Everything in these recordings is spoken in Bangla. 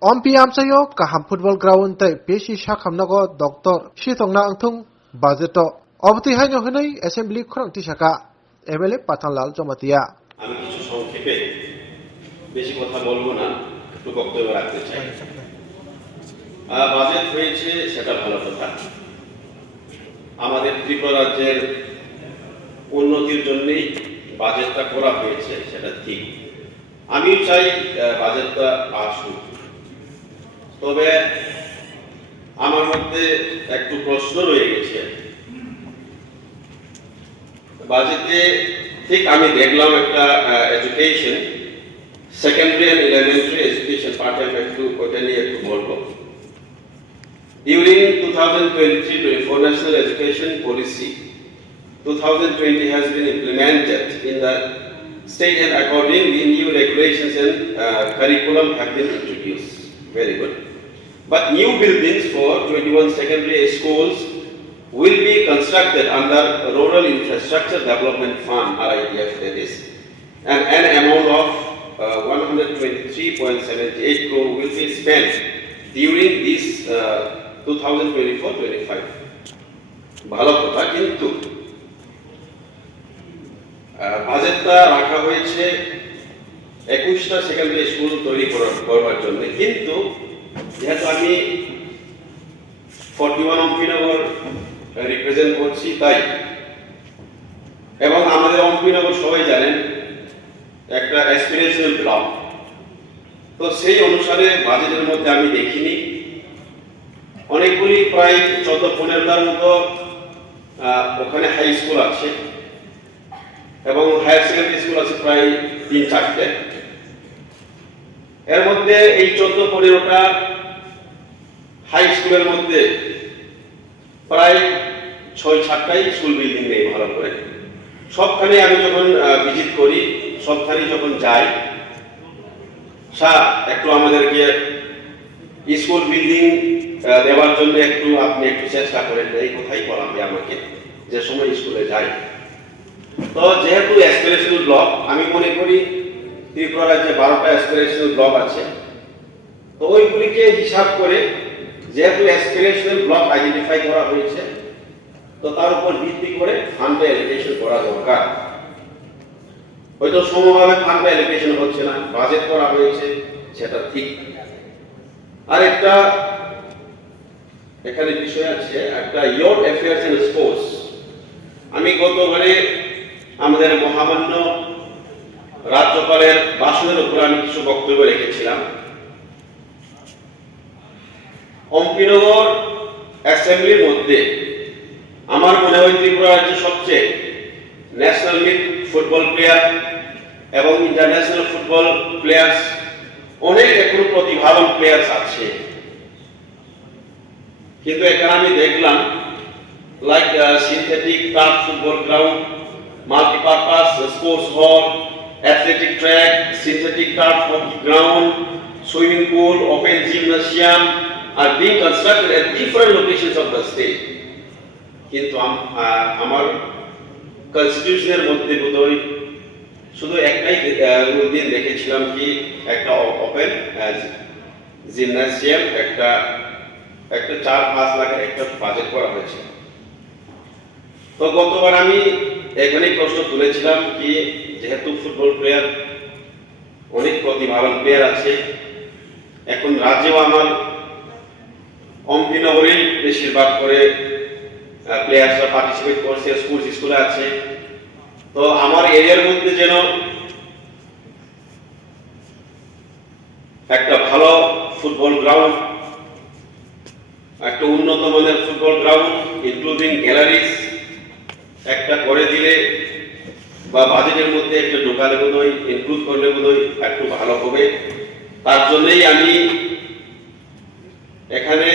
Ompi amsayo kaham football ground tai peshi shakhamnago Dr. Shitongna angthung bajeto obti haino hinai assembly khurang tisaka MLA Pathanlal Jomatia আমি কিছু সংক্ষেপে বেশি কথা বলবো না, একটু বক্তব্য রাখতে চাই। বাজেট হয়েছে সেটা ভালো কথা, আমাদের ত্রিপুরা রাজ্যের উন্নতির জন্যই বাজেটটা করা হয়েছে, সেটা ঠিক। আমি চাই বাজেটটা আসুক, তবে আমার মধ্যে একটু প্রশ্ন রয়ে গেছে। বাজেটে ঠিক আমি দেখলাম একটা education, secondary and elementary education part আমি একটু ওইটা নিয়ে একটু বলবো। During 2023-24 National Education Policy, 2020 has been implemented in the state, and accordingly new regulations and curriculum have been introduced. Very good. But new buildings for 21 secondary schools will be constructed under Rural Infrastructure Development Fund (RIDF) that is, and an amount of 123.78 crore will be spent during this 2024-25. ভালো কথা, কিন্তু বাজেটটা রাখা হয়েছে 21টা সেকেন্ডারি স্কুল তৈরি করবার জন্য, কিন্তু যেহেতু আমি 41 অম্পিনগর রিপ্রেজেন্ট করছি তাই, এবং আমাদের অম্পিনগর সবাই জানেন একটা অ্যাসপিরেশনাল ব্লক, তো সেই অনুসারে বাজেটের মধ্যে আমি দেখিনি অনেকগুলি প্রায় 14-15টার মতো ওখানে হাই স্কুল আছে এবং হায়ার সেকেন্ডারি স্কুল আছে প্রায় 3-4টে। এর মধ্যে এই 14-15টা হাই স্কুলের মধ্যে প্রায় 6-7টাই স্কুল বিল্ডিং নেই ভালো করে। সবখানে আমি যখন ভিজিট করি, সবখানে যখন যাই, স্যার একটু আমাদেরকে স্কুল বিল্ডিং দেওয়ার জন্য আপনি একটু চেষ্টা করেন, এই কথাই বলা হয় আমাকে যে সময় স্কুলে যাই। তো যেহেতু অ্যাসপিরেশনাল ব্লক, আমি মনে করি ত্রিপুরা রাজ্যে 12টা অ্যাসপিরেশনাল ব্লক আছে, তো ওইগুলিকে হিসাব করে যেহেতু অ্যাসপিরেশনাল ব্লক আইডেন্টিফাই করা হয়েছে, তো তার উপর ভিত্তি করে ফান্ড অ্যালোকেশন করা দরকার। হয়তো সমভাবে ফান্ড অ্যালোকেশন হচ্ছে না, বাজেট করা হয়েছে সেটা ঠিক। আর একটা এখানে বিষয় আছে, একটা ইয়ুথ অ্যাফেয়ার্স এন্ড স্পোর্টস। আমি গতবারে আমাদের মহামান্য রাজ্যপালের ভাষণের উপর আমি কিছু বক্তব্য রেখেছিলাম। অম্পিনগর অ্যাসেম্বলির মধ্যে আমার মনে হয় ত্রিপুরা রাজ্যের সবচেয়ে ন্যাশনাল লিগ ফুটবল প্লেয়ার এবং ইন্টারন্যাশনাল ফুটবল প্লেয়ার্স, অনেক এখনো প্রতিভাবান প্লেয়ার্স আছে, কিন্তু এখানে আমি দেখলাম like synthetic turf football ground, multipurpose sports hall, athletic track, synthetic turf hockey ground, swimming pool, open gymnasium are being constructed at different locations of the state. কিন্তু আমার কনস্টিটিউশনের মধ্যে বোধহয় শুধু একটাই দিন দেখেছিলাম কি একটা ওপেন জিমনাসিয়াম একটা 4-5 লাখের একটা বাজেট করা হয়েছে। তো গতবার আমি এখানেই প্রশ্ন তুলেছিলাম কি যেহেতু ফুটবল প্লেয়ার অনেক প্রতিভাবান প্লেয়ার আছে, এখন রাজ্যেও আমার অম্পিনগরেই বেশিরভাগ করে প্লেয়ার্সরা পার্টিসিপেট করছে, স্কুলে আছে, তো আমার এরিয়ার মধ্যে যেন একটা ভালো ফুটবল গ্রাউন্ড, একটা উন্নত মানের ফুটবল গ্রাউন্ড ইনক্লুডিং গ্যালারিজ একটা করে দিলে বা বাজেটের মধ্যে একটা ঢোকালে বোধহয় ইনক্লুড করলে বোধহয় একটু ভালো হবে। তার জন্যই আমি এখানে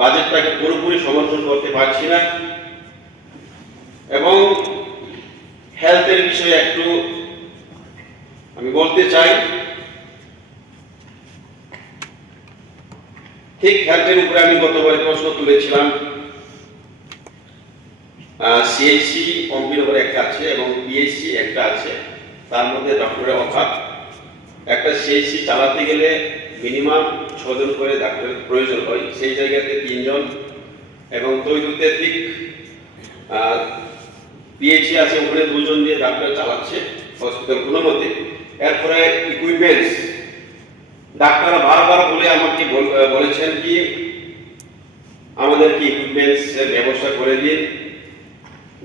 বাজেটটাকে পুরোপুরি সমর্থন করতে পারছি না, এবং হেলথের বিষয়ে একটু আমি বলতে চাই। ঠিক হেলথের উপরে আমি গতবারে প্রশ্ন তুলেছিলাম। সিএইচসি অম্পিনগরে একটা আছে এবং পিএইচসি একটা আছে, তার মধ্যে ডক্টরের অভাব একটা সিএইচসি চালাতে গেলে মিনিমাম 6 জন করে ডাক্তারের প্রয়োজন হয়, সেই জায়গাতে 3 জন, এবং তৈরুতে পিএইচসি আছে ওখানে 2 জন দিয়ে ডাক্তার চালাচ্ছে হসপিটাল কোনো মতে। এরপরে ইকুইপমেন্টস, ডাক্তাররা বারবার বলে আমাকে বলেছেন কি আমাদের কি ইকুইপমেন্টস এর ব্যবস্থা করে দিন,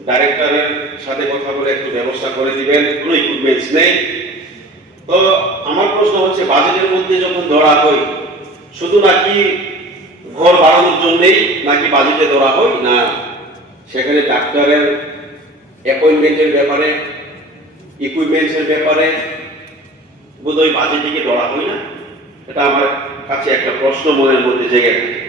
ডাইরেক্টরের সাথে কথা বলে একটু ব্যবস্থা করে দিবেন, কোনো ইকুইপমেন্টস নেই। তো আমার প্রশ্ন হচ্ছে বাজেটের মধ্যে যখন ধরা হয় শুধু নাকি ঘর বাড়ানোর জন্যই নাকি বাজেটে ধরা হয়, না সেখানে ডাক্তারের অ্যাপয়েন্টমেন্টের ব্যাপারে ইকুইপমেন্টসের ব্যাপারে বোধহয় বাজেটে কি ধরা হয় না? এটা আমার কাছে একটা প্রশ্ন মনের মধ্যে জেগে থাকে।